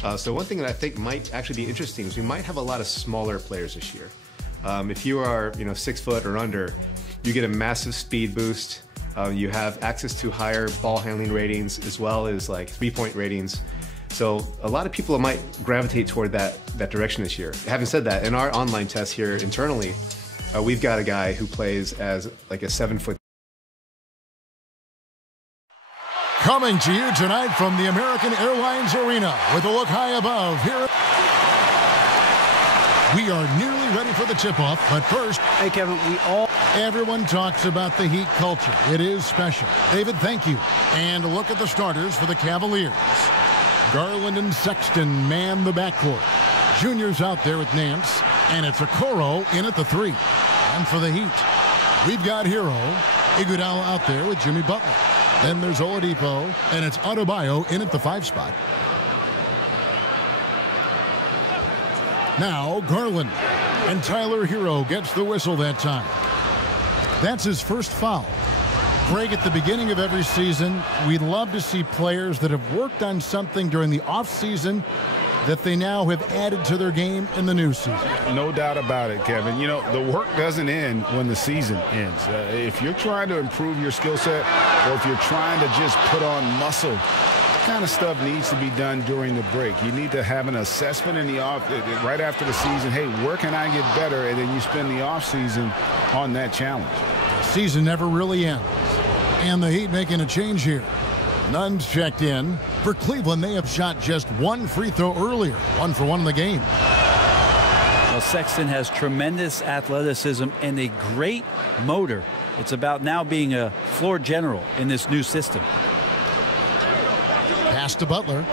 So one thing that I think might actually be interesting is we might have a lot of smaller players this year. If you are 6 foot or under, you get a massive speed boost. You have access to higher ball handling ratings as well as like 3-point ratings. So a lot of people might gravitate toward that direction this year. Having said that, in our online test here internally, we've got a guy who plays as like a 7 foot. Coming to you tonight from the American Airlines Arena with a look high above here. We are nearly ready for the tip-off, but first... Hey, Kevin, Everyone talks about the Heat culture. It is special. David, thank you. And a look at the starters for the Cavaliers. Garland and Sexton man the backcourt. Junior's out there with Nance, and it's Okoro in at the 3. And for the Heat, we've got Hero, Iguodala out there with Jimmy Butler. Then there's Oladipo, and it's Adebayo in at the 5 spot. Now Garland, and Tyler Hero gets the whistle that time. That's his first foul. Greg, at the beginning of every season, we'd love to see players that have worked on something during the offseason that they now have added to their game in the new season. No doubt about it, Kevin. The work doesn't end when the season ends. If you're trying to improve your skill set, or if you're trying to just put on muscle, that kind of stuff needs to be done during the break. You need to have an assessment in the right after the season. Hey, where can I get better? And then you spend the off season on that challenge. Season never really ends. And the Heat making a change here. Nunn's checked in. For Cleveland, they have shot just 1 free throw earlier. 1 for 1 in the game. Well, Sexton has tremendous athleticism and a great motor. It's about now being a floor general in this new system. Pass to Butler.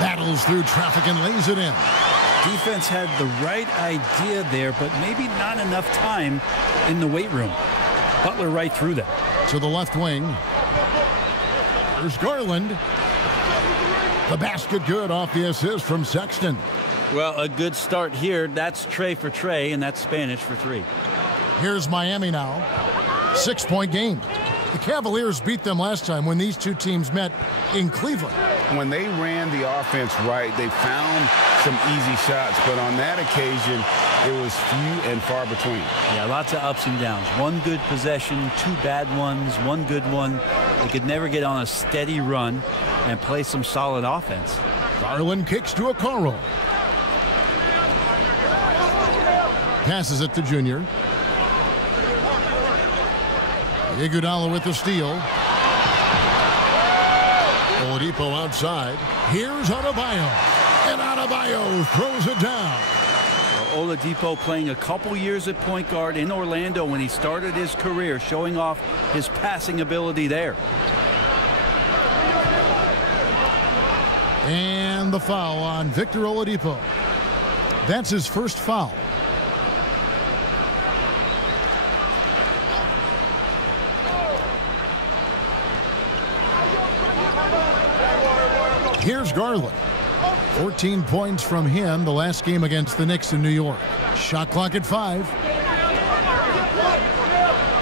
Battles through traffic and lays it in. Defense had the right idea there, but maybe not enough time in the weight room. Butler right through that. To the left wing. There's Garland. The basket good off the assist from Sexton. Well, a good start here. That's Trey for Trey, and that's Spanish for 3. Here's Miami now. 6-point game. The Cavaliers beat them last time when these two teams met in Cleveland. When they ran the offense right, they found some easy shots, but on that occasion, it was few and far between. Yeah, lots of ups and downs. 1 good possession, 2 bad ones, 1 good one. They could never get on a steady run and play some solid offense. Garland kicks to Okoro. Passes it to Junior. Iguodala with the steal. Oladipo outside. Here's Adebayo. And Adebayo throws it down. Oladipo playing a couple years at point guard in Orlando when he started his career, showing off his passing ability there. And the foul on Victor Oladipo. That's his first foul. Here's Garland. 14 points from him the last game against the Knicks in New York. Shot clock at 5.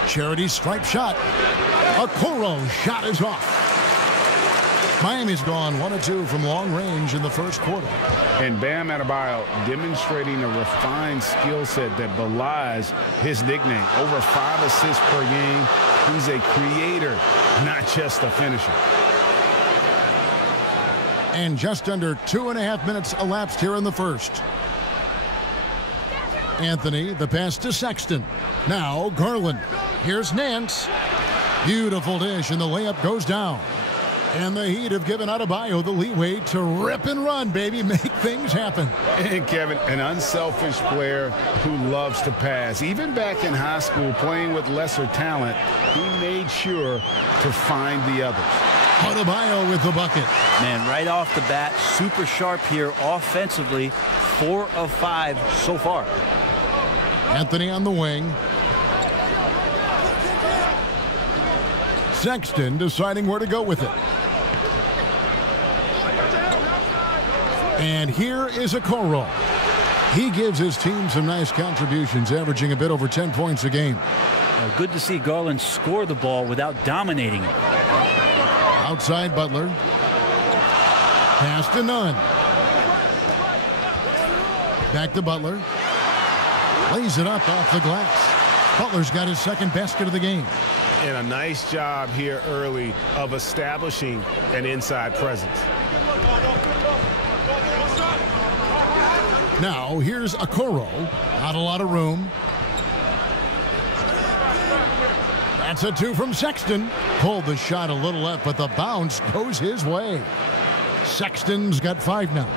Charity stripe shot. Okoro shot is off. Miami's gone 1 of 2 from long range in the first quarter. And Bam Adebayo demonstrating a refined skill set that belies his nickname. Over 5 assists per game. He's a creator, not just a finisher. And just under 2.5 minutes elapsed here in the first. Anthony, the pass to Sexton. Now Garland. Here's Nance. Beautiful dish, and the layup goes down. And the Heat have given Adebayo the leeway to rip and run, baby. Make things happen. And Kevin, an unselfish player who loves to pass. Even back in high school, playing with lesser talent, he made sure to find the others. Adebayo with the bucket. Man, right off the bat, super sharp here offensively. 4 of 5 so far. Anthony on the wing. Sexton deciding where to go with it. And here is Okoro. He gives his team some nice contributions, averaging a bit over 10 points a game. Good to see Garland score the ball without dominating it. Outside Butler. Pass to Nunn. Back to Butler. Lays it up off the glass. Butler's got his second basket of the game. And a nice job here early of establishing an inside presence. Now here's Okoro. Not a lot of room. That's a 2 from Sexton. Pulled the shot a little left, but the bounce goes his way. Sexton's got 5 now.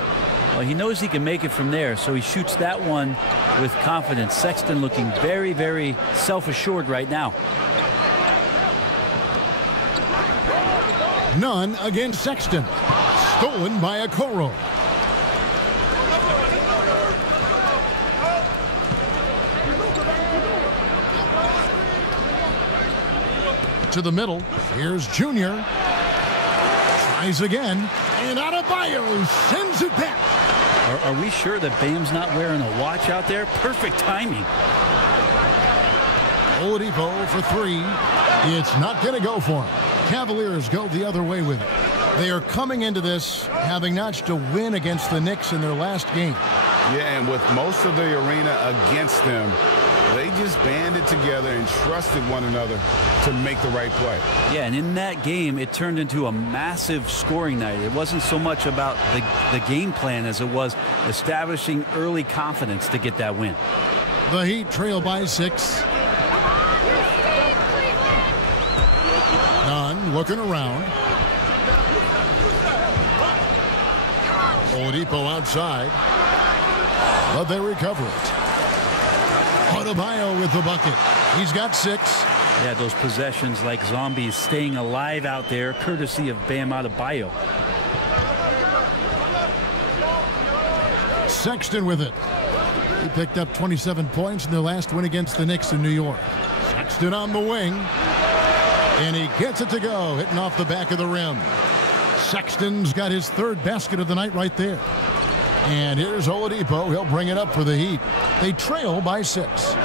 Well, he knows he can make it from there, so he shoots that one with confidence. Sexton looking very, very self-assured right now. Nunn against Sexton. Stolen by Okoro. To the middle. Here's Junior. Tries again. And Adebayo sends it back. Are we sure that Bam's not wearing a watch out there? Perfect timing. Oladipo for 3. It's not going to go for him. Cavaliers go the other way with it. They are coming into this having notched a win against the Knicks in their last game. Yeah, and with most of the arena against them, they just banded together and trusted one another to make the right play. Yeah, and in that game, it turned into a massive scoring night. It wasn't so much about the game plan as it was establishing early confidence to get that win. The Heat trail by 6. Nunn looking around. Oladipo outside. But they recover it. Adebayo with the bucket. He's got 6. Yeah, those possessions like zombies staying alive out there, courtesy of Bam Adebayo. Sexton with it. He picked up 27 points in their last win against the Knicks in New York. Sexton on the wing. And he gets it to go, hitting off the back of the rim. Sexton's got his 3rd basket of the night right there. And here's Oladipo. He'll bring it up for the Heat. They trail by 6.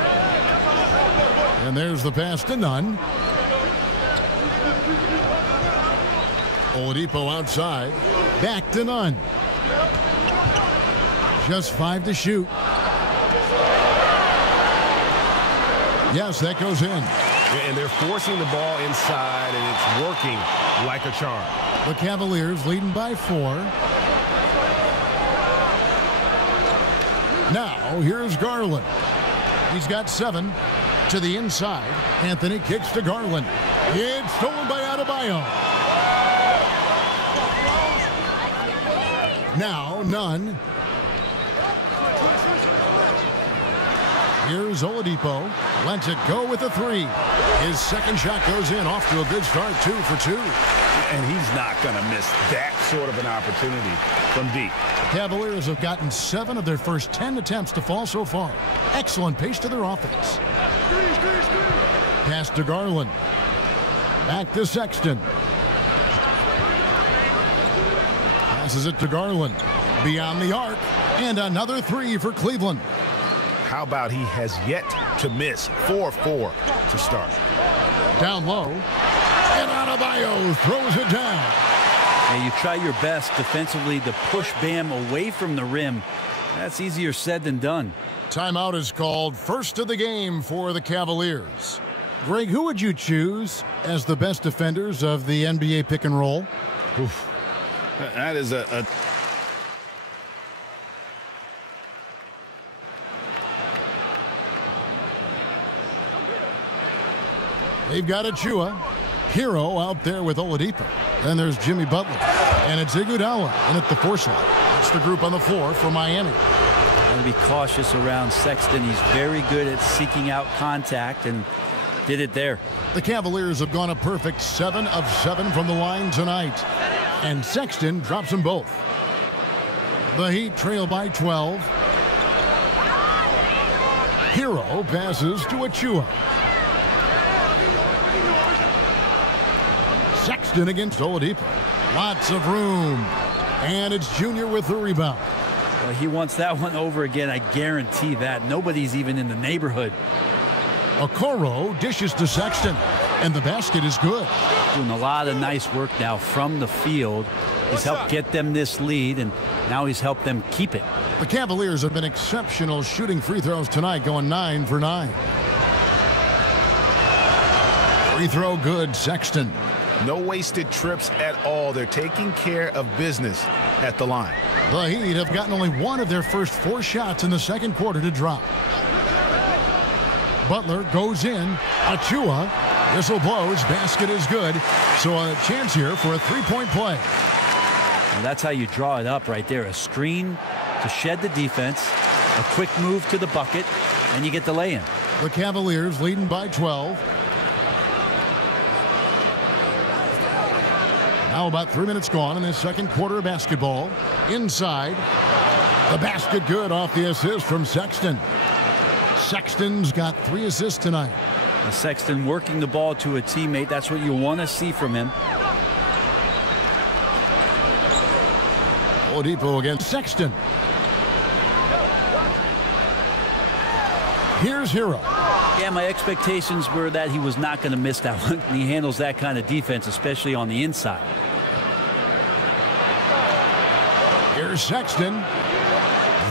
And there's the pass to Nunn. Oladipo outside. Back to Nunn. Just 5 to shoot. Yes, that goes in. And they're forcing the ball inside, and it's working like a charm. The Cavaliers leading by 4. Now, here's Garland. He's got 7 to the inside. Anthony kicks to Garland. It's stolen by Adebayo. Now, Nunn. Here's Oladipo. Lets it go with a 3. His second shot goes in. Off to a good start. 2 for 2. And he's not going to miss that sort of an opportunity from deep. The Cavaliers have gotten 7 of their first 10 attempts to fall so far. Excellent pace to their offense. Pass to Garland. Back to Sexton. Passes it to Garland. Beyond the arc. And another 3 for Cleveland. How about he has yet to miss 4-4 to start. Down low. And Adebayo throws it down. And you try your best defensively to push Bam away from the rim. That's easier said than done. Timeout is called. First of the game for the Cavaliers. Greg, who would you choose as the best defenders of the NBA pick and roll? Oof. That is a They've got Achua. Hero out there with Oladipo. Then there's Jimmy Butler. And it's Iguodala in at the 4 slot. That's the group on the floor for Miami. Got to be cautious around Sexton. He's very good at seeking out contact and did it there. The Cavaliers have gone a perfect 7 of 7 from the line tonight. And Sexton drops them both. The Heat trail by 12. Hero passes to Achua. Sexton against Oladipo. Lots of room. And it's Junior with the rebound. Well, he wants that one over again. I guarantee that. Nobody's even in the neighborhood. Okoro dishes to Sexton, and the basket is good. Doing a lot of nice work now from the field. He's helped get them this lead, and now he's helped them keep it. The Cavaliers have been exceptional shooting free throws tonight, going 9 for 9. Free throw good, Sexton. No wasted trips at all. They're taking care of business at the line. The Heat have gotten only one of their first 4 shots in the second quarter to drop. Butler goes in. Achua. Whistle blows. Basket is good. So a chance here for a three-point play. And that's how you draw it up right there. A screen to shed the defense. A quick move to the bucket. And you get the lay-in. The Cavaliers leading by 12. Now about 3 minutes gone in this second quarter of basketball. Inside. The basket good off the assist from Sexton. Sexton's got 3 assists tonight. Sexton working the ball to a teammate. That's what you want to see from him. Oladipo against Sexton. Here's Hero. Yeah, my expectations were that he was not going to miss that one. He handles that kind of defense, especially on the inside. Here's Sexton.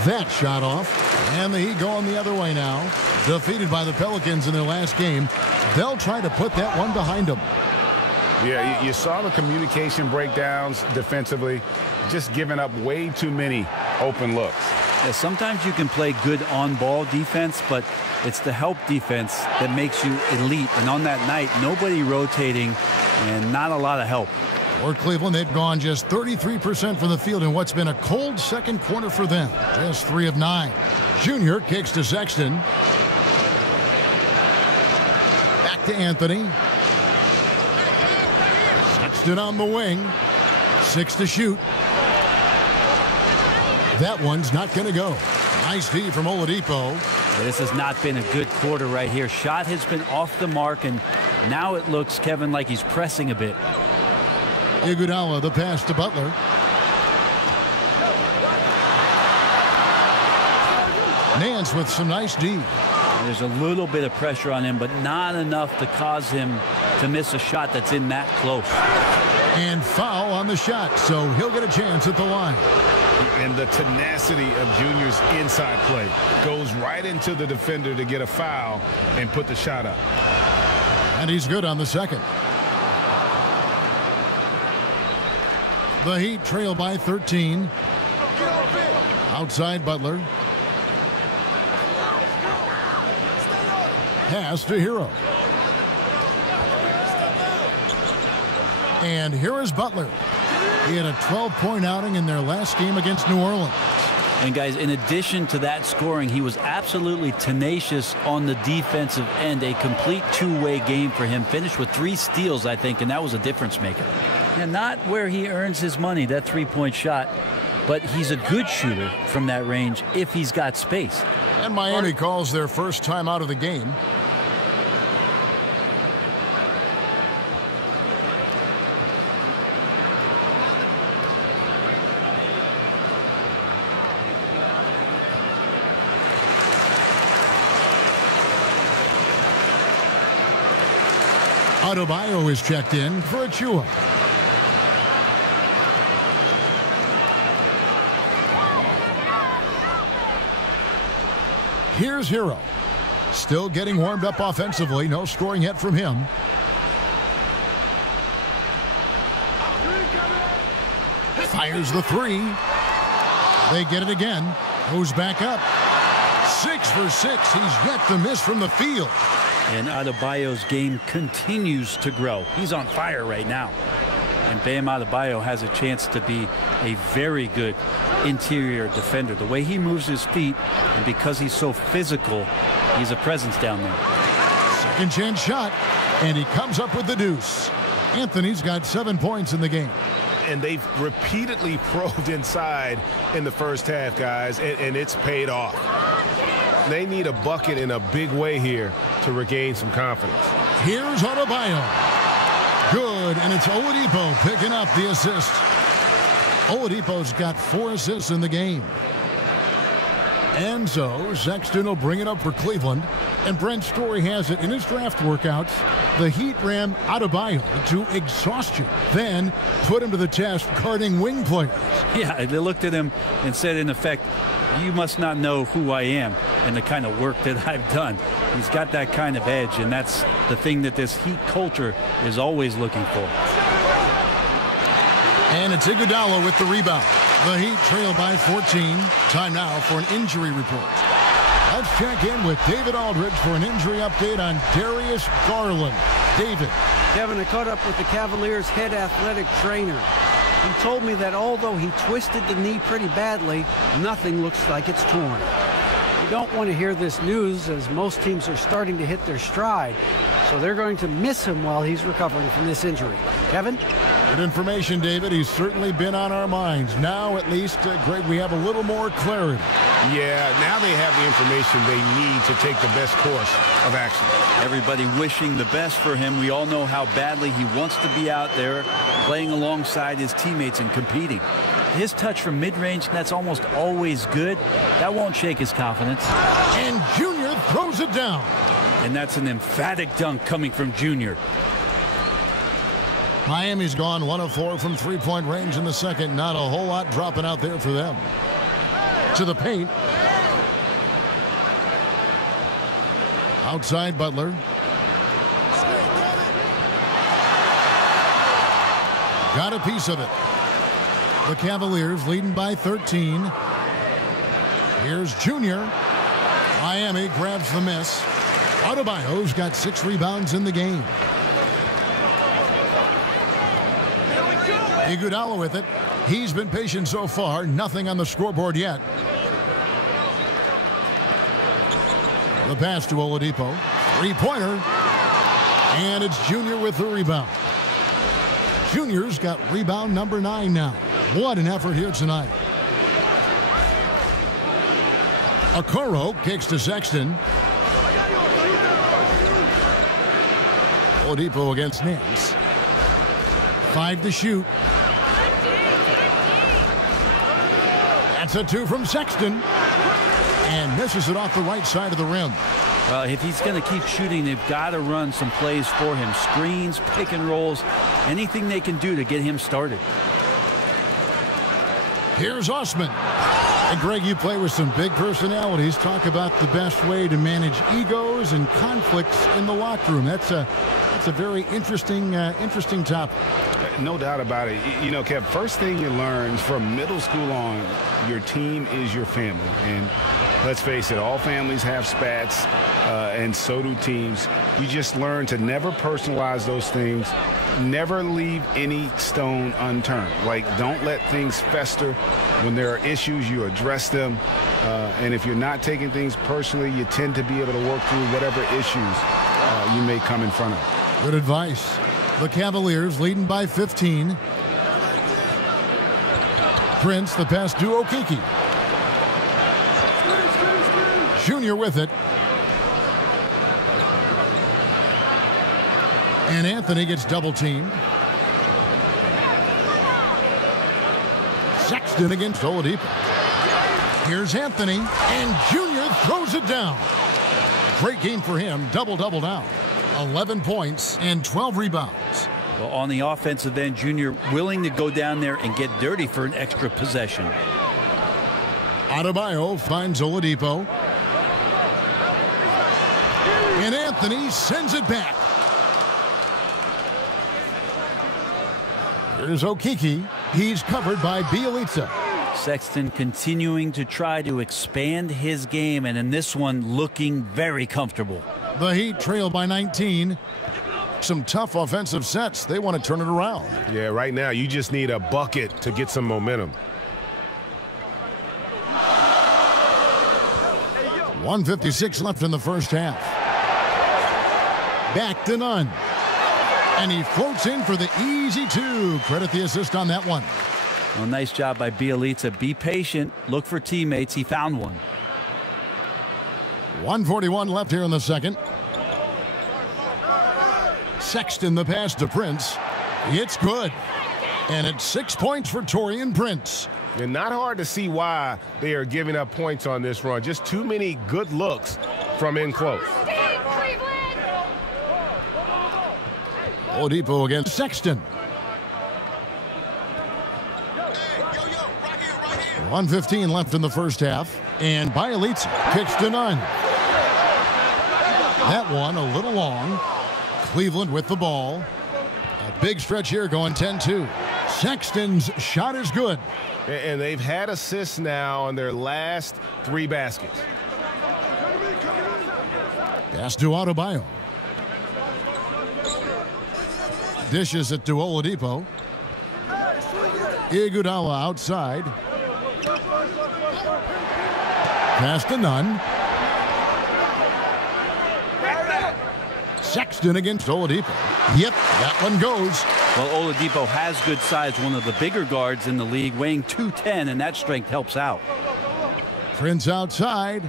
That shot off. And the Heat going the other way now. Defeated by the Pelicans in their last game. They'll try to put that one behind them. Yeah, you saw the communication breakdowns defensively. Just giving up way too many open looks. Yeah, sometimes you can play good on-ball defense, but it's the help defense that makes you elite. And on that night, nobody rotating and not a lot of help. For Cleveland, they've gone just 33% from the field in what's been a cold second quarter for them. Just 3 of 9. Junior kicks to Sexton. Back to Anthony. Sexton on the wing. 6 to shoot. That one's not going to go. Nice D from Oladipo. Yeah, this has not been a good quarter right here. Shot has been off the mark, and now it looks, Kevin, like he's pressing a bit. Iguodala, the pass to Butler. Nance with some nice D. There's a little bit of pressure on him, but not enough to cause him to miss a shot that's in that close. And foul on the shot, so he'll get a chance at the line. And the tenacity of Junior's inside play goes right into the defender to get a foul and put the shot up. And he's good on the second. The Heat trail by 13. Outside Butler. Pass to Hero. And here is Butler. He had a 12-point outing in their last game against New Orleans. And guys, in addition to that scoring, he was absolutely tenacious on the defensive end. A complete two-way game for him. Finished with 3 steals, I think, and that was a difference maker. And not where he earns his money, that three-point shot, but he's a good shooter from that range if he's got space. And Miami calls their first time out of the game. Adebayo is checked in for Achua. Here's Hero. Still getting warmed up offensively. No scoring yet from him. Fires the 3. They get it again. Goes back up. 6 for 6. He's yet to miss from the field. And Adebayo's game continues to grow. He's on fire right now. And Bam Adebayo has a chance to be a very good interior defender. The way he moves his feet, and because he's so physical, he's a presence down there. Second chance shot, and he comes up with the deuce. Anthony's got 7 points in the game. And they've repeatedly probed inside in the first half, guys, and it's paid off. They need a bucket in a big way here to regain some confidence. Here's Adebayo. Good, and it's Oladipo picking up the assist. Oladipo's got 4 assists in the game. And so Sexton will bring it up for Cleveland. And Brent Story has it in his draft workouts. The Heat ran Adebayo to exhaustion, then put him to the test guarding wing players. Yeah, they looked at him and said, in effect, you must not know who I am and the kind of work that I've done. He's got that kind of edge, and that's the thing that this Heat culture is always looking for. And it's Iguodala with the rebound. The Heat trail by 14. Time now for an injury report. Let's check in with David Aldridge for an injury update on Darius Garland. David. Kevin, I caught up with the Cavaliers' head athletic trainer. He told me that although he twisted the knee pretty badly, nothing looks like it's torn. You don't want to hear this news, as most teams are starting to hit their stride, so they're going to miss him while he's recovering from this injury. Kevin? Good information, David. He's certainly been on our minds. Now, at least, Greg, we have a little more clarity. Yeah, now they have the information they need to take the best course of action. Everybody wishing the best for him. We all know how badly he wants to be out there playing alongside his teammates and competing. His touch from mid-range, that's almost always good. That won't shake his confidence. And Junior throws it down. And that's an emphatic dunk coming from Junior. Miami's gone 1 of 4 from three-point range in the second. Not a whole lot dropping out there for them. To the paint. Outside Butler. Got a piece of it. The Cavaliers leading by 13. Here's Junior. Miami grabs the miss. Adebayo's got 6 rebounds in the game. Iguodala with it. He's been patient so far. Nothing on the scoreboard yet. The pass to Oladipo. Three-pointer. And it's Junior with the rebound. Junior's got rebound number 9 now. What an effort here tonight. Okoro kicks to Sexton. Oladipo against Nance. 5 to shoot. That's a 2 from Sexton. And misses it off the right side of the rim. Well, if he's going to keep shooting, they've got to run some plays for him. Screens, pick and rolls, anything they can do to get him started. Here's Osman. And Greg, you play with some big personalities. Talk about the best way to manage egos and conflicts in the locker room. That's a very interesting topic. No doubt about it. You know, Kev, first thing you learn from middle school on, your team is your family. And let's face it, all families have spats, and so do teams. You just learn to never personalize those things. Never leave any stone unturned. Like, don't let things fester. When there are issues, you address them. And if you're not taking things personally, you tend to be able to work through whatever issues you may come in front of. Good advice. The Cavaliers leading by 15. Prince, the pass to Okeke. Junior with it. And Anthony gets double teamed. Sexton against Oladipo. Here's Anthony, and Junior throws it down. Great game for him. Double-double now. 11 points and 12 rebounds. Well, on the offensive end, Junior willing to go down there and get dirty for an extra possession. Adebayo finds Oladipo. And Anthony sends it back. Here's Okeke. He's covered by Bjelica. Sexton continuing to try to expand his game, and in this one looking very comfortable. The Heat trail by 19. Some tough offensive sets. They want to turn it around. Yeah, right now you just need a bucket to get some momentum. 1:56 left in the first half. Back to none. And he floats in for the easy 2. Credit the assist on that one. Well, nice job by Bjelica. Be patient. Look for teammates. He found one. 1:41 left here in the second. Sexton the pass to Prince. It's good. And it's 6 points for Taurean Prince. And not hard to see why they are giving up points on this run. Just too many good looks from in close. Oladipo against Sexton. 1:15 left in the first half. And Bjelica kicks to none. That one a little long. Cleveland with the ball. A big stretch here going 10-2. Sexton's shot is good. And they've had assists now on their last 3 baskets. Pass to Adebayo. Dishes it to Oladipo. Iguodala outside. Pass to none. Sexton against Oladipo. Yep, that one goes. Well, Oladipo has good size, one of the bigger guards in the league, weighing 210, and that strength helps out. Prince outside.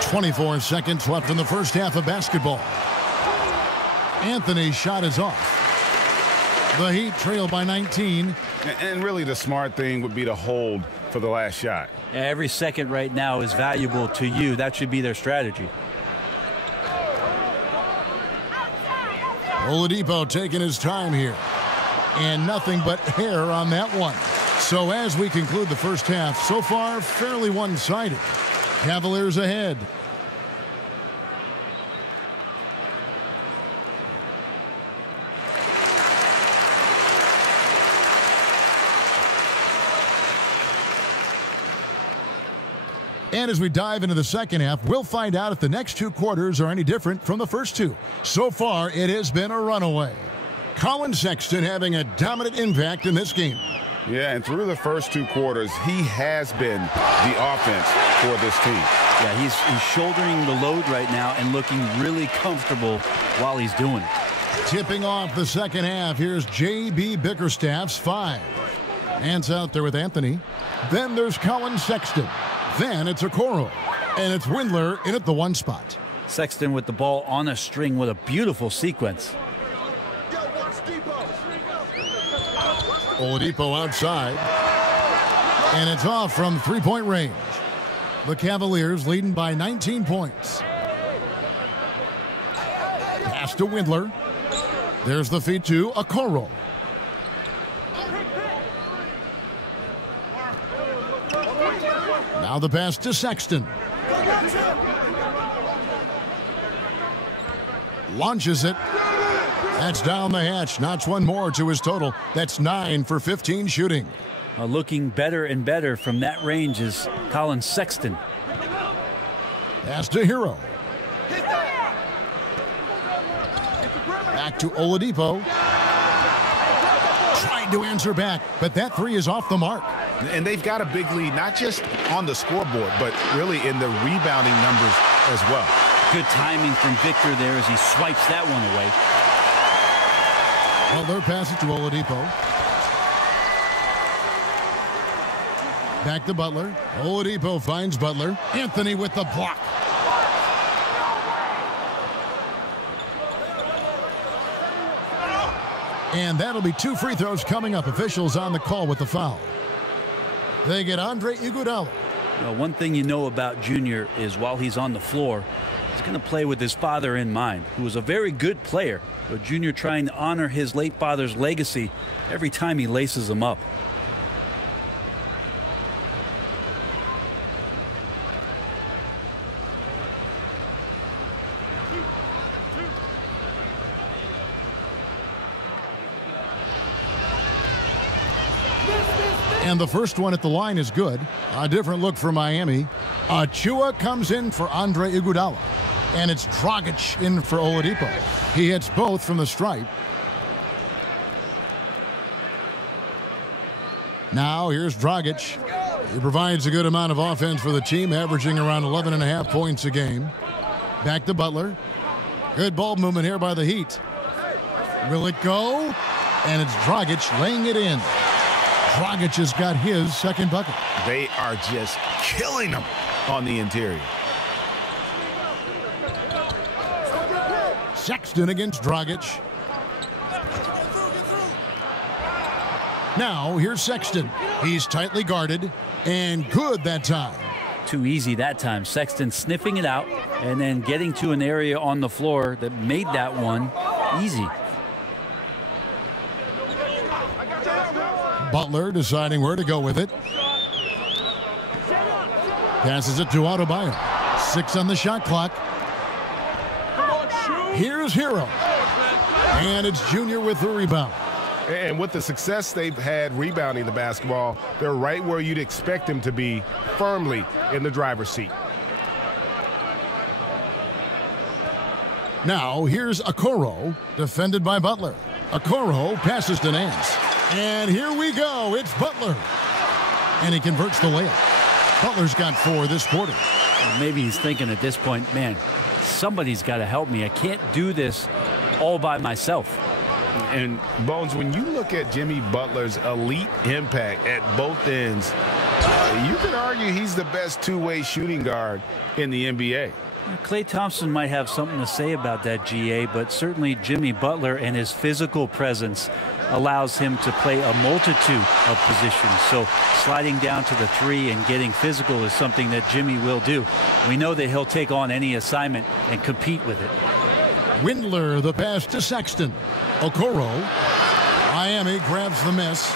.24 seconds left in the first half of basketball. Anthony's shot is off. The Heat trail by 19. And really the smart thing would be to hold for the last shot. Yeah, every second right now is valuable to you. That should be their strategy. Oladipo taking his time here. And nothing but hair on that one. So as we conclude the first half, so far fairly one-sided. Cavaliers ahead. And as we dive into the second half, we'll find out if the next 2 quarters are any different from the first 2. So far, it has been a runaway. Collin Sexton having a dominant impact in this game. Yeah, and through the first 2 quarters, he has been the offense for this team. Yeah, he's shouldering the load right now and looking really comfortable while he's doing it. Tipping off the second half, here's J.B. Bickerstaff's 5. Hands out there with Anthony. Then there's Collin Sexton. Then it's Okoro. And it's Windler in at the 1 spot. Sexton with the ball on a string with a beautiful sequence. Oladipo outside. And it's off from 3-point range. The Cavaliers leading by 19 points. Pass to Windler. There's the feed to Okoro. Now the pass to Sexton. Launches it. That's down the hatch. Notch one more to his total. That's 9 for 15 shooting. Looking better and better from that range is Collin Sexton. Pass to Hero. Back to Oladipo. Tried to answer back, but that 3 is off the mark. And they've got a big lead, not just on the scoreboard, but really in the rebounding numbers as well. Good timing from Victor there as he swipes that one away. Well, they're passing to Oladipo. Back to Butler. Oladipo finds Butler. Anthony with the block. And that'll be 2 free throws coming up. Officials on the call with the foul. They get Andre Iguodala. Well, one thing you know about Junior is while he's on the floor, he's going to play with his father in mind, who was a very good player. But Junior trying to honor his late father's legacy every time he laces him up. And the first one at the line is good. A different look for Miami. Achua comes in for Andre Iguodala. And it's Dragic in for Oladipo. He hits both from the stripe. Now here's Dragic. He provides a good amount of offense for the team, averaging around 11.5 points a game. Back to Butler. Good ball movement here by the Heat. Will it go? And it's Dragic laying it in. Dragic has got his second bucket. They are just killing them on the interior. Sexton against Dragic. Now, here's Sexton. He's tightly guarded and good that time. Too easy that time. Sexton sniffing it out and then getting to an area on the floor that made that one easy. Butler deciding where to go with it. Passes it to Adebayo. 6 on the shot clock. Here's Hero. And it's Junior with the rebound. And with the success they've had rebounding the basketball, they're right where you'd expect them to be, firmly in the driver's seat. Now, here's Okoro, defended by Butler. Okoro passes to Nance. And here we go. It's Butler. And he converts the layup. Butler's got 4 this quarter. Maybe he's thinking at this point, man, somebody's got to help me. I can't do this all by myself. And, Bones, when you look at Jimmy Butler's elite impact at both ends, you could argue he's the best two-way shooting guard in the NBA. Klay Thompson might have something to say about that, GA, but certainly Jimmy Butler and his physical presence allows him to play a multitude of positions. So sliding down to the 3 and getting physical is something that Jimmy will do. We know that he'll take on any assignment and compete with it. Windler, the pass to Sexton. Okoro. Miami grabs the miss.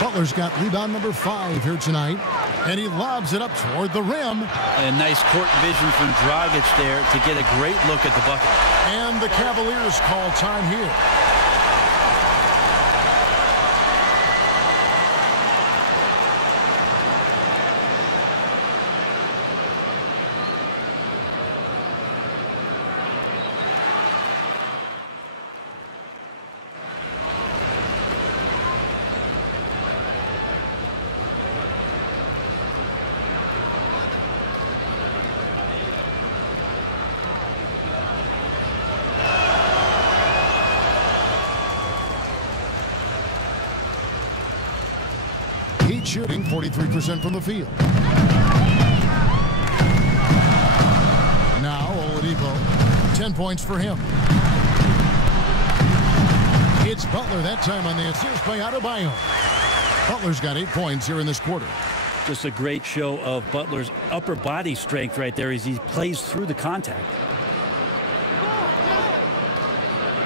Butler's got rebound number 5 here tonight. And he lobs it up toward the rim. And nice court vision from Dragic there to get a great look at the bucket. And the Cavaliers call time here. Shooting 43% from the field. Now Oladipo, 10 points for him. It's Butler that time on the assist by Adebayo. Butler's got 8 points here in this quarter. Just a great show of Butler's upper body strength right there as he plays through the contact.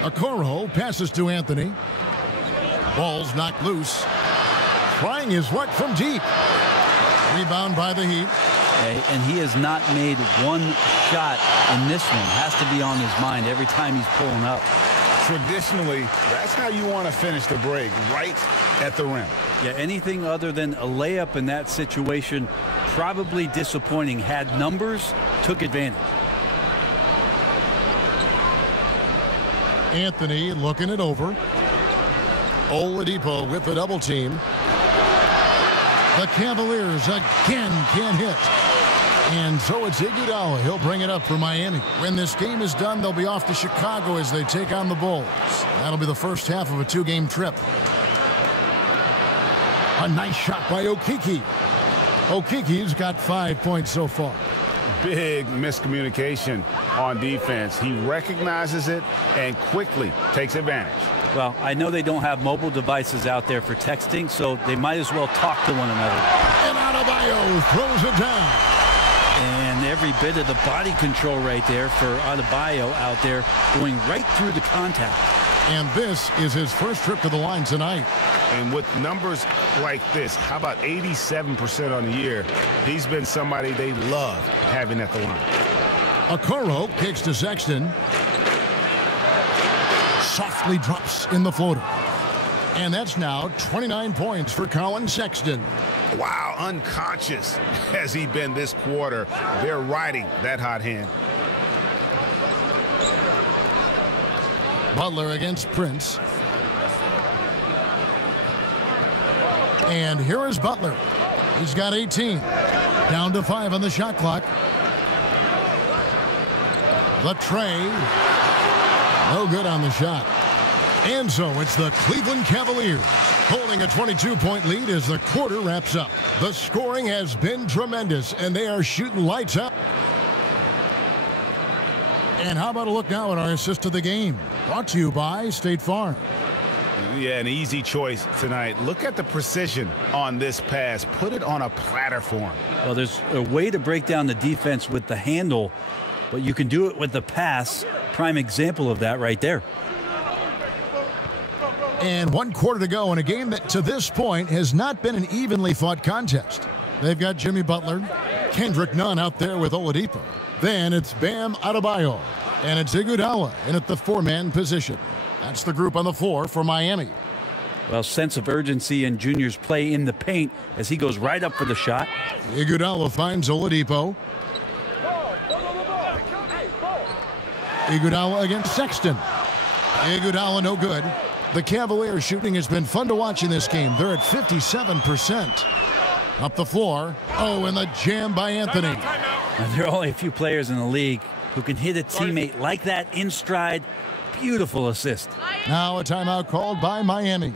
Okoro passes to Anthony. Ball's knocked loose. Trying his luck from deep. Rebound by the Heat. And he has not made one shot in this one. Has to be on his mind every time he's pulling up. Traditionally, that's how you want to finish the break, right at the rim. Yeah, anything other than a layup in that situation, probably disappointing. Had numbers, took advantage. Anthony looking it over. Oladipo with the double team. The Cavaliers again can't hit. And so it's Iguodala. He'll bring it up for Miami. When this game is done, they'll be off to Chicago as they take on the Bulls. That'll be the first half of a 2-game trip. A nice shot by Okeke. Okeke's got 5 points so far. Big miscommunication on defense. He recognizes it and quickly takes advantage. Well, I know they don't have mobile devices out there for texting, so they might as well talk to one another. And Adebayo throws it down. And every bit of the body control right there for Adebayo out there going right through the contact. And this is his first trip to the line tonight. And with numbers like this, how about 87% on the year? He's been somebody they love having at the line. Okoro kicks to Sexton. Softly drops in the floater. And that's now 29 points for Colin Sexton. Wow, unconscious has he been this quarter. They're riding that hot hand. Butler against Prince. And here is Butler. He's got 18. Down to 5 on the shot clock. The tray. No good on the shot. And so it's the Cleveland Cavaliers holding a 22-point lead as the quarter wraps up. The scoring has been tremendous, and they are shooting lights out. And how about a look now at our assist of the game? Brought to you by State Farm. Yeah, an easy choice tonight. Look at the precision on this pass. Put it on a platter for him. Well, there's a way to break down the defense with the handle, but you can do it with the pass. Prime example of that right there. And 1 quarter to go in a game that to this point has not been an evenly fought contest. They've got Jimmy Butler, Kendrick Nunn out there with Oladipo. Then it's Bam Adebayo, and it's Iguodala in at the 4-man position. That's the group on the floor for Miami. Well, sense of urgency in Junior's play in the paint as he goes right up for the shot. Iguodala finds Oladipo. Iguodala against Sexton. Iguodala no good. The Cavaliers shooting has been fun to watch in this game. They're at 57%. Up the floor. Oh, and the jam by Anthony. And there are only a few players in the league who can hit a teammate like that in stride. Beautiful assist. Now a timeout called by Miami.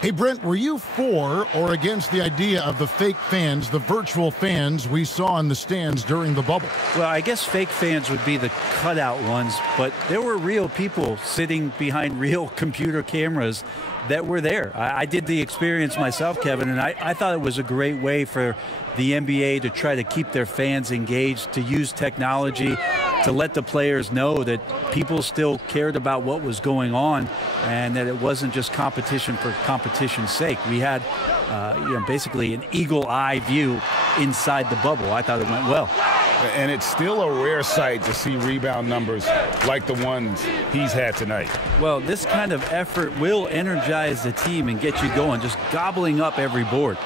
Hey, Brent, were you for or against the idea of the fake fans, the virtual fans we saw in the stands during the bubble? Well, I guess fake fans would be the cutout ones, but there were real people sitting behind real computer cameras that were there. I did the experience myself, Kevin, and I thought it was a great way for the NBA to try to keep their fans engaged, to use technology to let the players know that people still cared about what was going on and that it wasn't just competition for competition's sake. We had basically an eagle eye view inside the bubble. I thought it went well. And it's still a rare sight to see rebound numbers like the ones he's had tonight. Well, this kind of effort will energize the team and get you going, just gobbling up every board.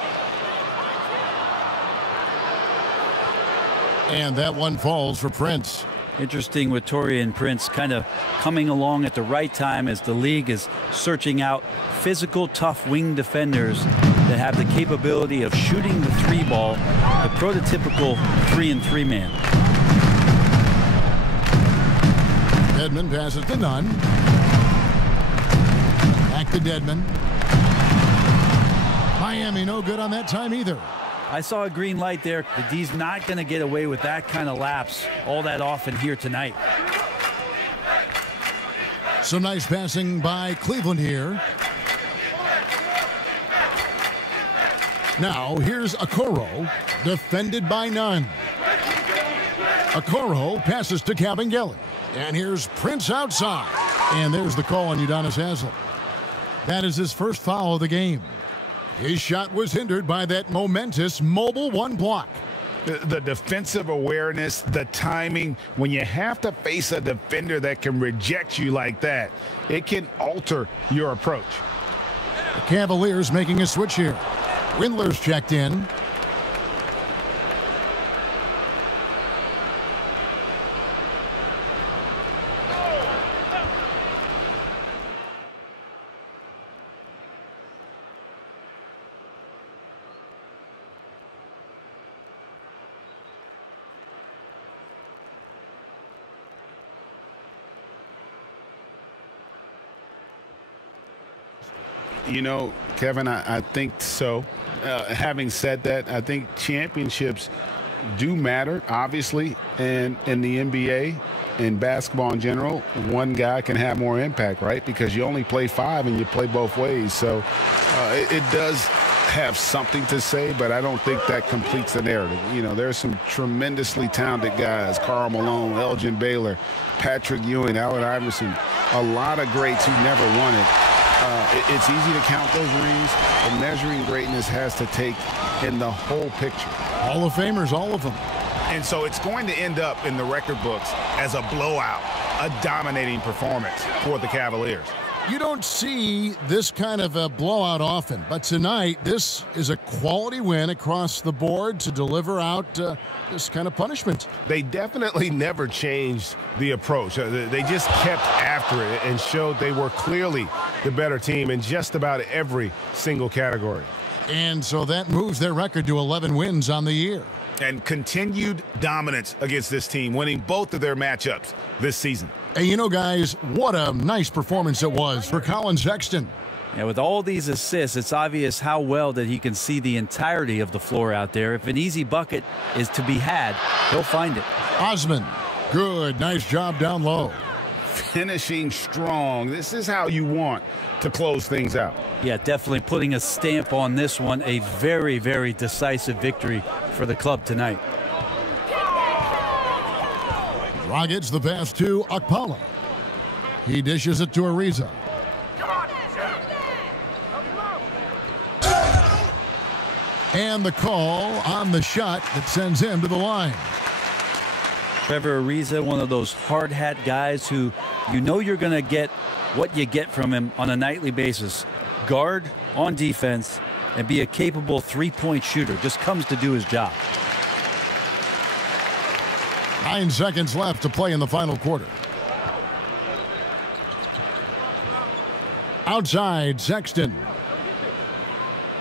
And that one falls for Prince. Interesting with Taurean Prince kind of coming along at the right time as the league is searching out physical, tough wing defenders that have the capability of shooting the 3-ball, the prototypical 3-and-3 man. Dedmon passes to Nunn. Back to Dedmon. Miami no good on that time either. I saw a green light there. The D's not going to get away with that kind of lapse all that often here tonight. Some nice passing by Cleveland here. Now here's Okoro, defended by Nunn. Okoro passes to Kabengele. And here's Prince outside. And there's the call on Udonis Haslem. That is his first foul of the game. His shot was hindered by that momentous mobile 1 block. The defensive awareness, the timing, when you have to face a defender that can reject you like that, it can alter your approach. The Cavaliers making a switch here. Windler's checked in. You know, Kevin, I think so. Having said that, I think championships do matter, obviously, and in the NBA and basketball in general, one guy can have more impact, right? Because you only play 5 and you play both ways. So it does have something to say, but I don't think that completes the narrative. You know, there's some tremendously talented guys, Karl Malone, Elgin Baylor, Patrick Ewing, Allen Iverson, a lot of greats who never won it. It's easy to count those rings, but measuring greatness has to take in the whole picture. Hall of Famers, all of them. And so it's going to end up in the record books as a blowout, a dominating performance for the Cavaliers. You don't see this kind of a blowout often, but tonight this is a quality win across the board to deliver out this kind of punishment. They definitely never changed the approach. They just kept after it and showed they were clearly the better team in just about every single category. And so that moves their record to 11 wins on the year. And continued dominance against this team, winning both of their matchups this season. And you know, guys, what a nice performance it was for Colin Sexton. Yeah, with all these assists, it's obvious how well that he can see the entirety of the floor out there. If an easy bucket is to be had, he'll find it. Osman Good. Nice job down low. Finishing strong. This is how you want to close things out. Yeah, definitely putting a stamp on this one. A very, very decisive victory for the club tonight. Dragic the pass to Okpala. He dishes it to Ariza. And the call on the shot that sends him to the line. Trevor Ariza, one of those hard hat guys who you know you're going to get what you get from him on a nightly basis. Guard on defense and be a capable three-point shooter. Just comes to do his job. 9 seconds left to play in the final quarter. Outside, Sexton.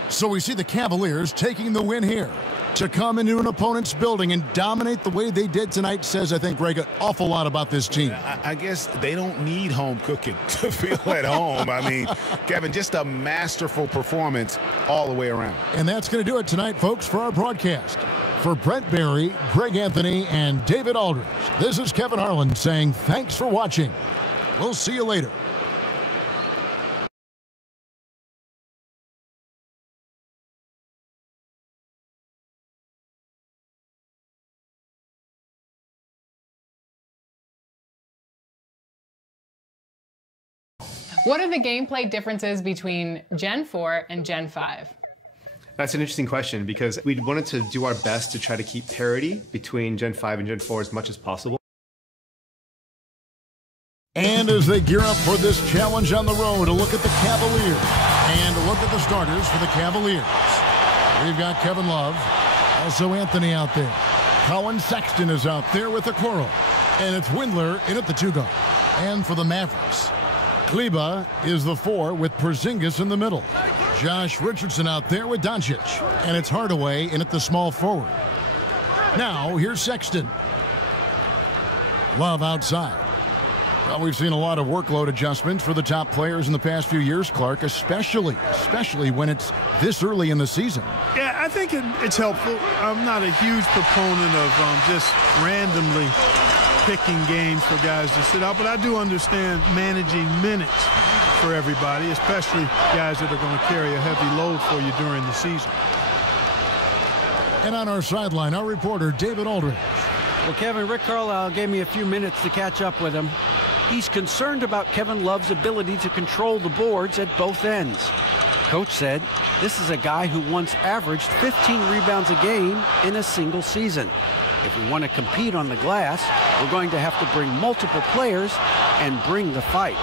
So we see the Cavaliers taking the win here. To come into an opponent's building and dominate the way they did tonight says, I think, Greg, an awful lot about this team. I guess they don't need home cooking to feel at home. I mean, Kevin, just a masterful performance all the way around. And that's going to do it tonight, folks, for our broadcast. For Brent Barry, Greg Anthony, and David Aldridge, this is Kevin Harlan saying thanks for watching. We'll see you later. What are the gameplay differences between Gen 4 and Gen 5? That's an interesting question because we wanted to do our best to try to keep parity between Gen 5 and Gen 4 as much as possible. And as they gear up for this challenge on the road, a look at the Cavaliers and a look at the starters for the Cavaliers. We've got Kevin Love, also Anthony out there. Colin Sexton is out there with the Okoro. And it's Windler in at the 2 guard. And for the Mavericks, Kleber is the 4 with Porzingis in the middle. Josh Richardson out there with Doncic. And it's Hardaway in at the small forward. Now, here's Sexton. Love outside. Well, we've seen a lot of workload adjustments for the top players in the past few years, Clark, especially when it's this early in the season. Yeah, I think it's helpful. I'm not a huge proponent of just randomly picking games for guys to sit out, but I do understand managing minutes for everybody, especially guys that are going to carry a heavy load for you during the season. And on our sideline, our reporter, David Aldridge. Well, Kevin, Rick Carlisle gave me a few minutes to catch up with him. He's concerned about Kevin Love's ability to control the boards at both ends. Coach said this is a guy who once averaged 15 rebounds a game in a single season. If we want to compete on the glass, we're going to have to bring multiple players and bring the fight.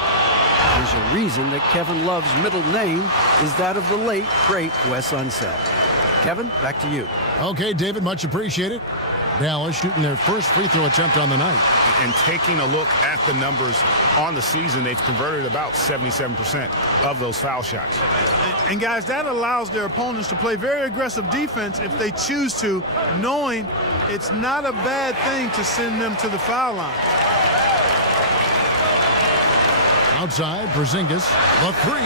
There's a reason that Kevin Love's middle name is that of the late, great Wes Unseld. Kevin, back to you. Okay, David, much appreciated. Dallas shooting their first free throw attempt on the night. And taking a look at the numbers on the season, they've converted about 77% of those foul shots. And guys, that allows their opponents to play very aggressive defense if they choose to, knowing it's not a bad thing to send them to the foul line. Outside, Porzingis, the 3.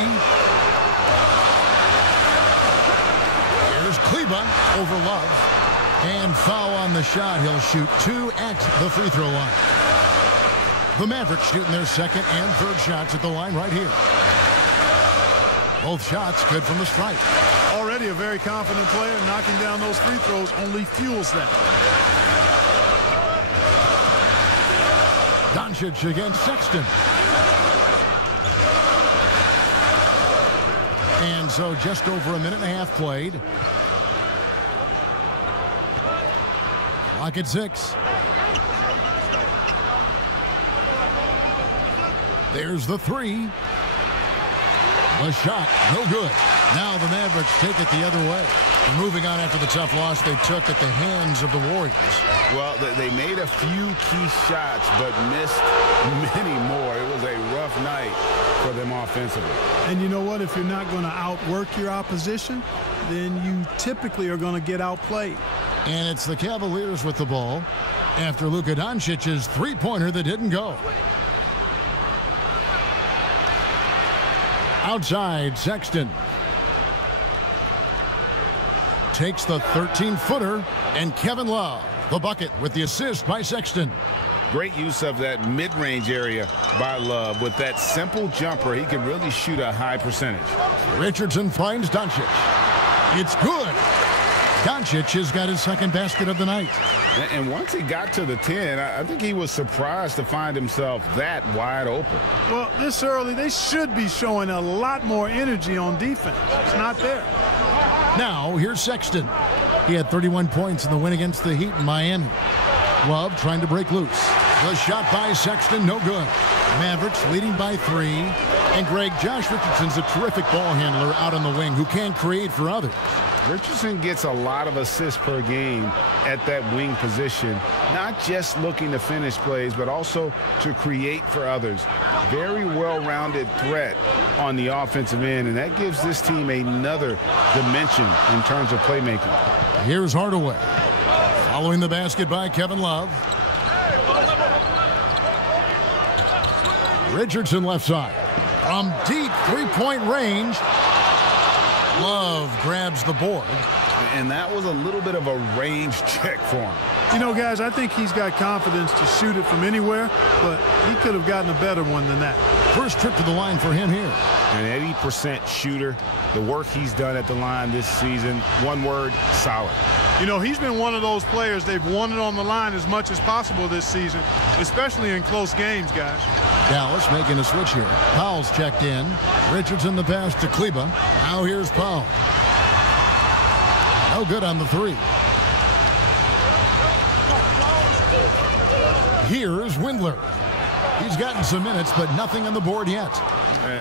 Here's Kleber over Love. And foul on the shot. He'll shoot 2 at the free throw line. The Mavericks shooting their second and third shots at the line right here. Both shots good from the stripe. Already a very confident player. Knocking down those free throws only fuels that. Doncic against Sexton. And so just over a minute and a half played. Clock at 6. There's the 3. The shot, no good. Now the Mavericks take it the other way. And moving on after the tough loss they took at the hands of the Warriors. Well, they made a few key shots, but missed many more. It was a rough night for them offensively. And you know what? If you're not going to outwork your opposition, then you typically are going to get outplayed. And it's the Cavaliers with the ball after Luka Doncic's three-pointer that didn't go. Outside, Sexton takes the 13-footer, and Kevin Love, the bucket with the assist by Sexton. Great use of that mid-range area by Love. With that simple jumper, he can really shoot a high percentage. Richardson finds Doncic. It's good. Doncic has got his second basket of the night. And once he got to the 10, I think he was surprised to find himself that wide open. Well, this early, they should be showing a lot more energy on defense. It's not there. Now, here's Sexton. He had 31 points in the win against the Heat in Miami. Love trying to break loose. The shot by Sexton, no good. Mavericks leading by 3. And Greg, Josh Richardson's a terrific ball handler out on the wing who can create for others. Richardson gets a lot of assists per game at that wing position, not just looking to finish plays, but also to create for others. Very well-rounded threat on the offensive end, and that gives this team another dimension in terms of playmaking. Here's Hardaway. Following the basket by Kevin Love. Richardson left side. From deep three-point range, Love grabs the board. And that was a little bit of a range check for him. You know, guys, I think he's got confidence to shoot it from anywhere, but he could have gotten a better one than that. First trip to the line for him here. An 80% shooter. The work he's done at the line this season, one word, solid. You know, he's been one of those players they've wanted on the line as much as possible this season, especially in close games, guys. Dallas making a switch here. Powell's checked in. Richardson the pass to Kleber. Now here's Powell. No good on the 3. Here's Windler. He's gotten some minutes, but nothing on the board yet.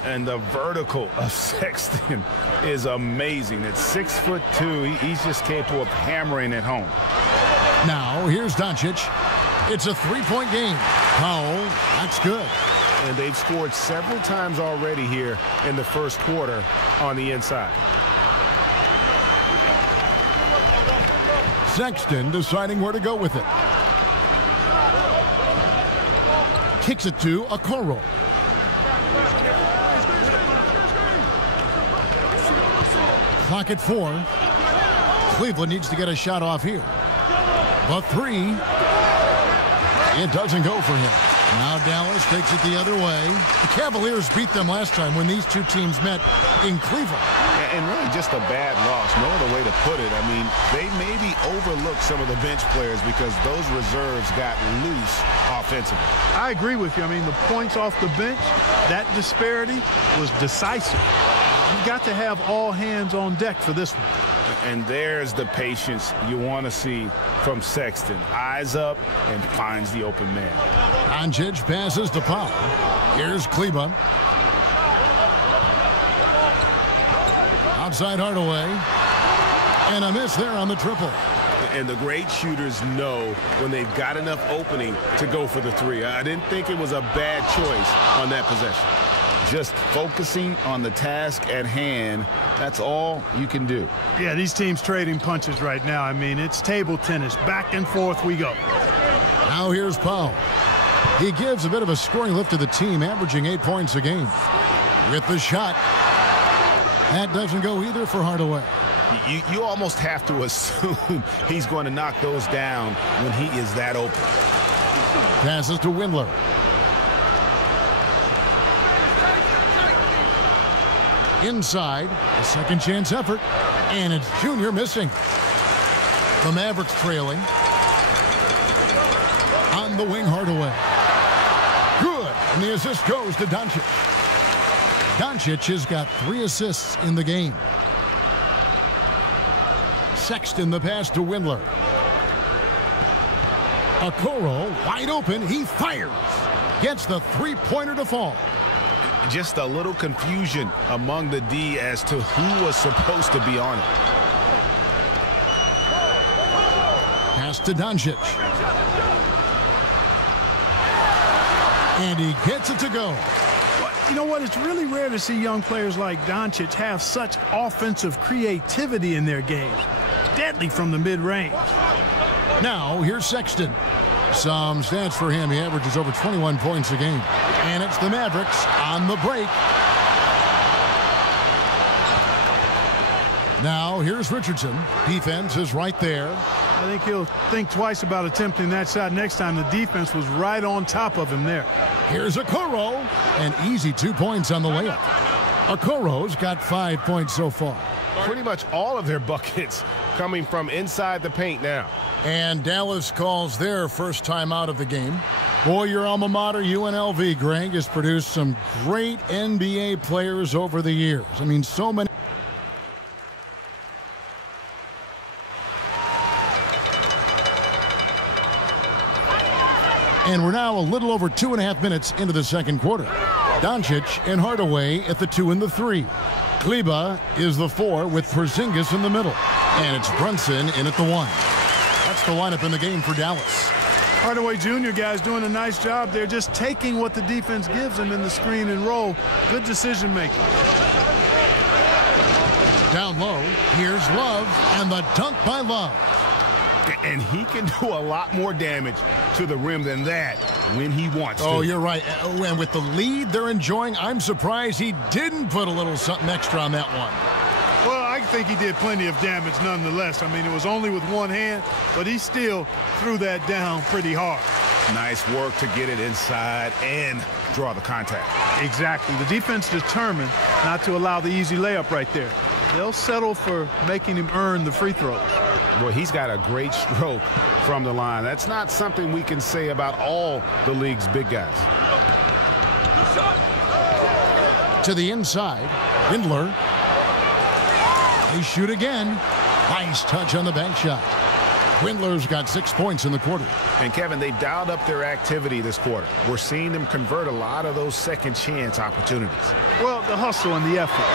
And the vertical of Sexton is amazing. At 6'2", he's just capable of hammering it home. Now, here's Doncic. It's a three-point game. Powell, that's good. And they've scored several times already here in the first quarter on the inside. Sexton deciding where to go with it. Kicks it to Okoro. Clock at 4. Cleveland needs to get a shot off here. But 3. It doesn't go for him. Now Dallas takes it the other way. The Cavaliers beat them last time when these two teams met in Cleveland. And really just a bad loss. No other way to put it. I mean, they maybe overlooked some of the bench players because those reserves got loose offensively. I agree with you. I mean, the points off the bench, that disparity was decisive. You got to have all hands on deck for this one. And there's the patience you want to see from Sexton. Eyes up and finds the open man. Doncic passes to Powell. Here's Kleber. Outside Hardaway. And a miss there on the triple. And the great shooters know when they've got enough opening to go for the 3. I didn't think it was a bad choice on that possession. Just focusing on the task at hand, that's all you can do. Yeah, these teams trading punches right now. I mean, it's table tennis. Back and forth we go. Now here's Powell. He gives a bit of a scoring lift to the team, averaging 8 points a game. With the shot. That doesn't go either for Hardaway. You almost have to assume he's going to knock those down when he is that open. Passes to Windler. Inside, a second chance effort, and it's Junior missing. The Mavericks trailing. On the wing, Hardaway. Good, and the assist goes to Doncic. Doncic has got 3 assists in the game. Sexton the pass to Windler. Okoro wide open, he fires. Gets the three-pointer to fall. Just a little confusion among the D as to who was supposed to be on it. Pass to Doncic. And he gets it to go. You know what? It's really rare to see young players like Doncic have such offensive creativity in their games. Deadly from the mid-range. Now, here's Sexton. Some stats for him. He averages over 21 points a game. And it's the Mavericks on the break. Now, here's Richardson. Defense is right there. I think he'll think twice about attempting that shot next time. The defense was right on top of him there. Here's Okoro, an easy 2 points on the layup. Okoro's got 5 points so far. Pretty much all of their buckets coming from inside the paint now. And Dallas calls their first time out of the game. Boy, your alma mater, UNLV, Greg, has produced some great NBA players over the years. I mean, so many. And we're now a little over 2.5 minutes into the second quarter. Doncic and Hardaway at the 2 and the 3. Kleber is the 4 with Porzingis in the middle. And it's Brunson in at the 1. That's the lineup in the game for Dallas. Hardaway Jr. guys doing a nice job. They're just taking what the defense gives them in the screen and roll. Good decision making. Down low, here's Love, and the dunk by Love. And he can do a lot more damage to the rim than that when he wants to. Oh, you're right. And with the lead they're enjoying, I'm surprised he didn't put a little something extra on that one. Well, I think he did plenty of damage nonetheless. I mean, it was only with one hand, but he still threw that down pretty hard. Nice work to get it inside and draw the contact. Exactly. The defense determined not to allow the easy layup right there. They'll settle for making him earn the free throws. Well, he's got a great stroke from the line. That's not something we can say about all the league's big guys. To the inside, Windler. They shoot again. Nice touch on the bank shot. Windler's got 6 points in the quarter. And, Kevin, they've dialed up their activity this quarter. We're seeing them convert a lot of those second chance opportunities. Well, the hustle and the effort,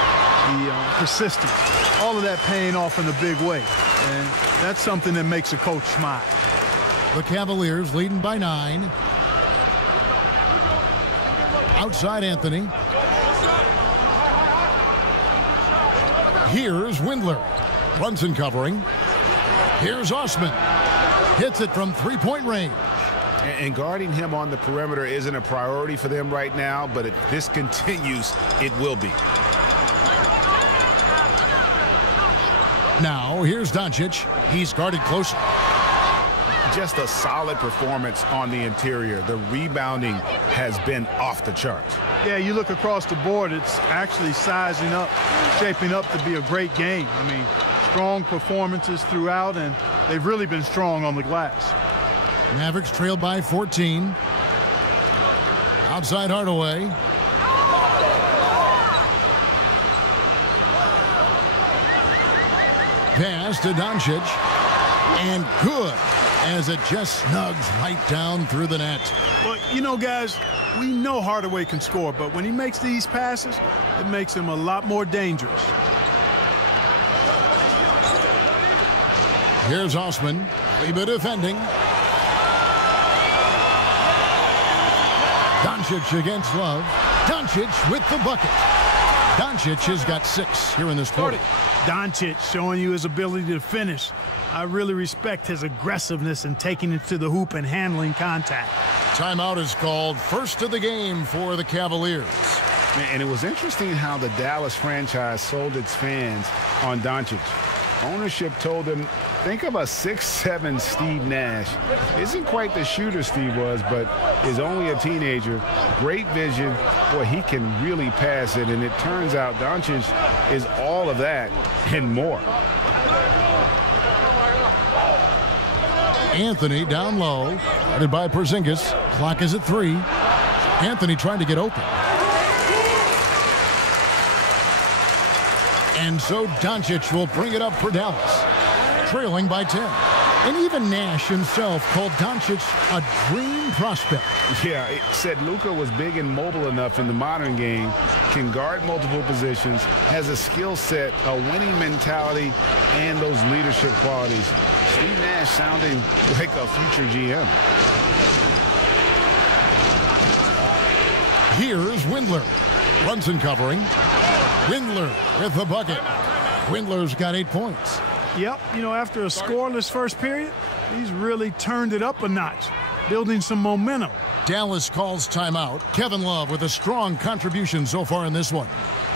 the persistence, all of that paying off in a big way. And that's something that makes a coach smile. The Cavaliers leading by 9. Outside Anthony. Here's Windler. Brunson covering. Here's Osman. Hits it from three-point range. And guarding him on the perimeter isn't a priority for them right now, but if this continues, it will be. Now, here's Doncic. He's guarded closer. Just a solid performance on the interior. The rebounding has been off the charts. Yeah, you look across the board, it's actually sizing up, shaping up to be a great game. I mean, strong performances throughout, and they've really been strong on the glass. Mavericks trailed by 14. Outside Hardaway. Pass to Doncic. And good, as it just snugs right down through the net. Well, you know, guys, we know Hardaway can score, but when he makes these passes, it makes him a lot more dangerous. Here's Osman. Kleber defending. Doncic against Love. Doncic with the bucket. Doncic has got 6 here in this quarter. Doncic showing you his ability to finish. I really respect his aggressiveness in taking it to the hoop and handling contact. Timeout is called. First of the game for the Cavaliers. And it was interesting how the Dallas franchise sold its fans on Doncic. Ownership told them, think of a 6'7" Steve Nash. Isn't quite the shooter Steve was, but is only a teenager. Great vision. Boy, he can really pass it. And it turns out Doncic is all of that and more. Anthony down low. Guarded by Porzingis. Clock is at 3. Anthony trying to get open. And so Doncic will bring it up for Dallas, trailing by 10. And even Nash himself called Doncic a dream prospect. Yeah, it said Luka was big and mobile enough in the modern game, can guard multiple positions, has a skill set, a winning mentality, and those leadership qualities. Steve Nash sounding like a future GM. Here's Windler. Brunson covering. Windler with the bucket. Windler's got 8 points. Yep, you know, after a scoreless first period, he's really turned it up a notch, building some momentum. Dallas calls timeout. Kevin Love with a strong contribution so far in this one.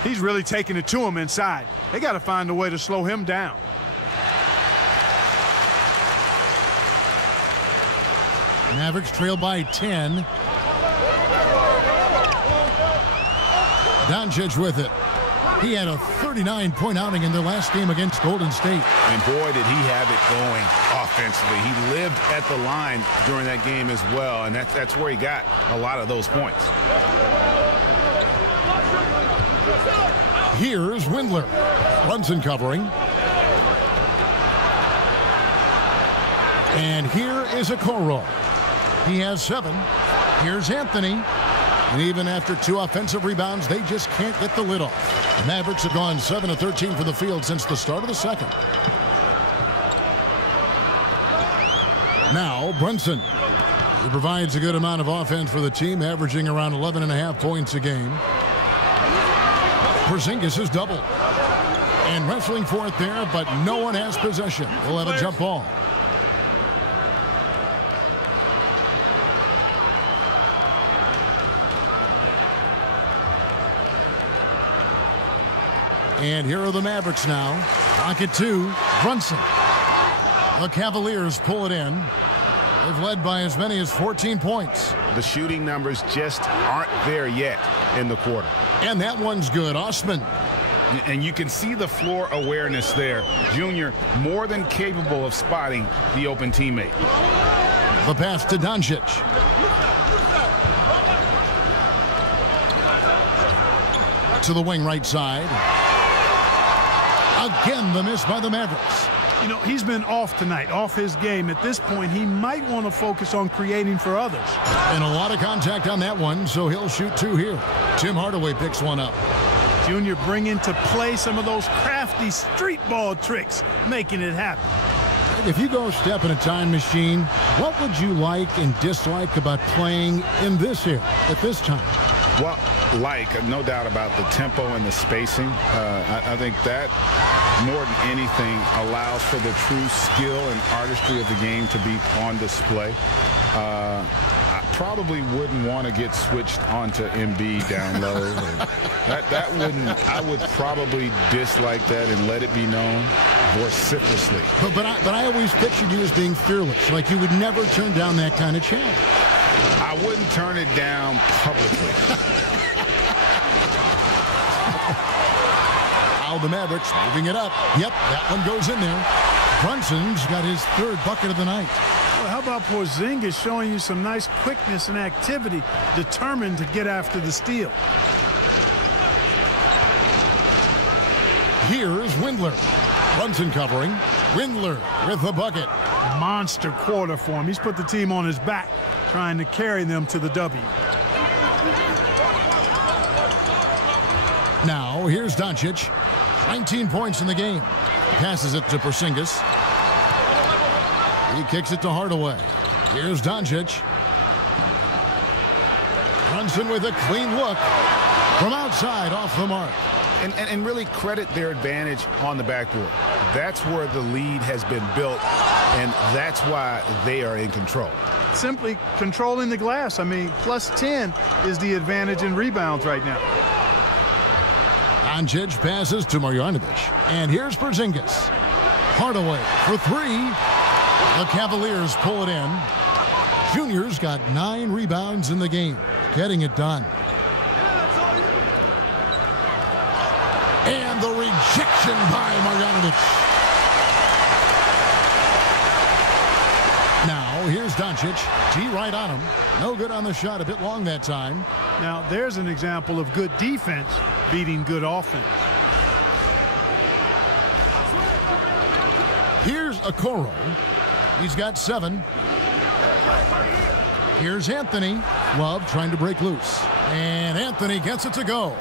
He's really taking it to him inside. They got to find a way to slow him down. Mavericks trail by 10. Doncic with it. He had a 39-point outing in their last game against Golden State. And boy, did he have it going offensively. He lived at the line during that game as well, and that's where he got a lot of those points. Here's Windler. Brunson covering. And here is Okoro. He has 7. Here's Anthony. And even after 2 offensive rebounds, they just can't get the lid off. The Mavericks have gone 7 of 13 from the field since the start of the second. Now Brunson. He provides a good amount of offense for the team, averaging around 11.5 points a game. Porzingis is doubled. And wrestling for it there, but no one has possession. We'll have a jump ball. And here are the Mavericks now. Clock at 2. Brunson. The Cavaliers pull it in. They've led by as many as 14 points. The shooting numbers just aren't there yet in the quarter. And that one's good. Osman. And you can see the floor awareness there. Junior more than capable of spotting the open teammate. The pass to Doncic. To the wing right side. Again, the miss by the Mavericks. You know, he's been off tonight, off his game. At this point, he might want to focus on creating for others. And a lot of contact on that one, so he'll shoot 2 here. Tim Hardaway picks one up. Junior bringing to play some of those crafty street ball tricks, making it happen. If you go step in a time machine, what would you like and dislike about playing in this era at this time? Well, no doubt about the tempo and the spacing. I think that more than anything allows for the true skill and artistry of the game to be on display. I probably wouldn't want to get switched onto Embiid down low. that wouldn't. I would probably dislike that and let it be known vociferously. But I always pictured you as being fearless, like you would never turn down that kind of challenge. I wouldn't turn it down publicly. Now the Mavericks moving it up. Yep, that one goes in there. Brunson's got his 3rd bucket of the night. Well, how about Porzingis showing you some nice quickness and activity, determined to get after the steal. Here's Windler. Brunson covering. Windler with the bucket. Monster quarter for him. He's put the team on his back, trying to carry them to the W. Now, here's Doncic. 19 points in the game. Passes it to Porzingis. He kicks it to Hardaway. Here's Doncic. Brunson with a clean look. From outside, off the mark. And really credit their advantage on the backboard. That's where the lead has been built, and that's why they are in control. Simply controlling the glass. I mean, plus 10 is the advantage in rebounds right now. Doncic passes to Marjanovic. And here's Porzingis. Hardaway for 3. The Cavaliers pull it in. Junior's got 9 rebounds in the game. Getting it done. And the rejection by Marjanovic. Now, here's Doncic. G right on him. No good on the shot. A bit long that time. Now, there's an example of good defense beating good offense. Here's Okoro. He's got 7. Here's Anthony. Love trying to break loose. And Anthony gets it to go.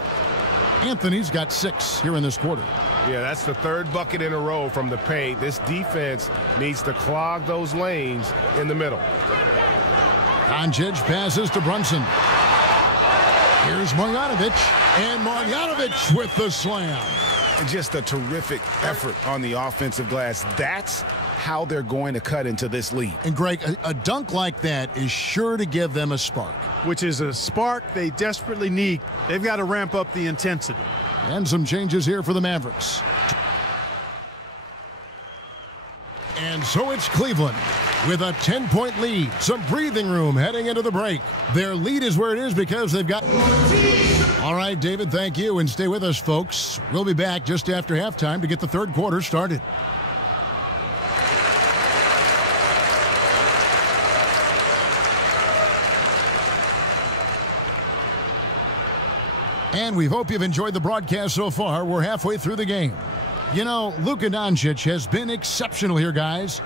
Anthony's got 6 here in this quarter. Yeah, that's the 3rd bucket in a row from the paint. This defense needs to clog those lanes in the middle. Doncic passes to Brunson. Here's Marjanovic. And Marjanovic with the slam. Just a terrific effort on the offensive glass. That's how they're going to cut into this lead. And Greg, a dunk like that is sure to give them a spark. Which is a spark they desperately need. They've got to ramp up the intensity. And some changes here for the Mavericks. And so it's Cleveland with a 10-point lead. Some breathing room heading into the break. Their lead is where it is because they've got... All right, David, thank you. And stay with us, folks. We'll be back just after halftime to get the third quarter started. And we hope you've enjoyed the broadcast so far. We're halfway through the game. You know, Luka Doncic has been exceptional here, guys.